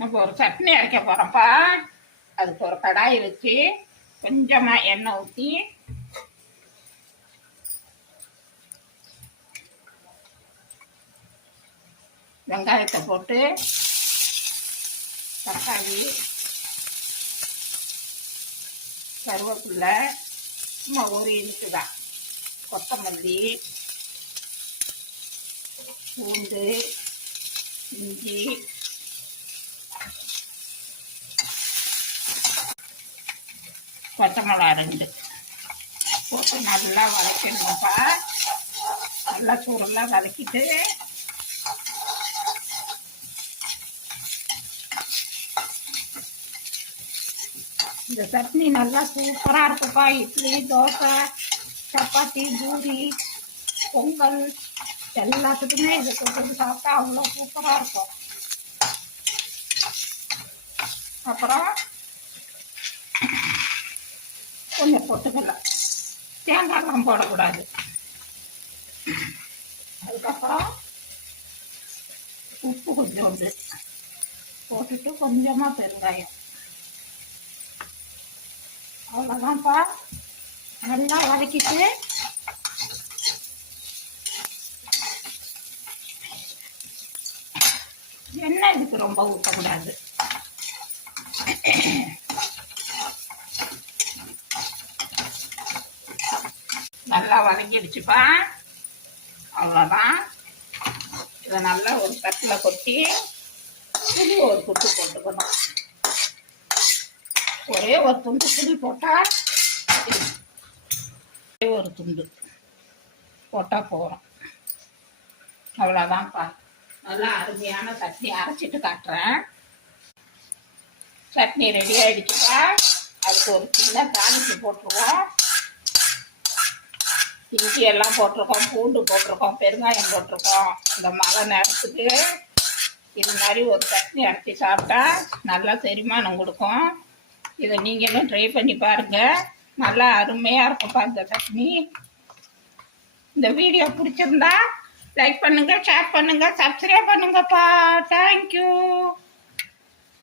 நம்ம ஒரு சட்னி அரைக்க போகிறோம்ப்பா. அதுக்கு ஒரு கடாயை வச்சு கொஞ்சமாக எண்ணெய் ஊற்றி வெங்காயத்தை போட்டு தக்காளி கருவேப்பிலை சும்மா ஒரு இன்ச்சு தான், கொத்தமல்லி, பூண்டு, இஞ்சி, பச்சை மிளகா 2 போட்டு நல்லா வதக்கணும்ப்பா. நல்லா சூடெல்லாம் வதக்கிட்டு இந்த சட்னி நல்லா சூப்பராக இருக்குப்பா. இட்லி, தோசை, சப்பாத்தி, பூரி, பொங்கல் எல்லாத்துக்குமே இதை தொட்டு சாப்பிட்டா அவ்வளோ சூப்பராக இருக்கும். அப்புறம் கொஞ்சம் பொட்டுக்கடலை, தேங்காய்லாம் போடக்கூடாது. அதுக்கப்புறம் உப்பு கொஞ்சோண்டு போட்டுட்டு கொஞ்சமாக பெருங்காயம், அவ்வளோதான்ப்பா. நல்லா வதக்கிட்டு எண்ணெய் இதுக்கு ரொம்ப ஊற்றக்கூடாது. நல்லா வதங்கிடுச்சுப்பா. அவ்வளோதான். இதை நல்லா ஒரு தட்டில் கொட்டி புளி ஒரு துண்டு போட்டுக்கணும். ஒரே ஒரு துண்டு புளி போட்டால் ஒரு துண்டு போட்டால் போகிறோம். அவ்வளோதான்ப்பா. நல்லா அருமையான சட்னி அரைச்சிட்டு காட்டுறேன். சட்னி ரெடி ஆகிடுச்சுப்பா. அதுக்கு ஒரு சின்ன தாளிப்பு போட்டுருவோம். இஞ்சி எல்லாம் போட்டிருக்கோம், பூண்டு போட்டிருக்கோம், பெருங்காயம் போட்டிருக்கோம். இந்த மழை நேரத்துக்கு இது மாதிரி ஒரு சட்னி அரைச்சி சாப்பிட்டா நல்லா செரிமானம் கொடுக்கும். இதை நீங்களும் ட்ரை பண்ணி பாருங்கள். நல்லா அருமையாக இருக்கும்ப்பா இந்த சட்னி. இந்த வீடியோ பிடிச்சிருந்தா லைக் பண்ணுங்கள், ஷேர் பண்ணுங்கள், சப்ஸ்கிரைப் பண்ணுங்கப்பா. தேங்க்யூ.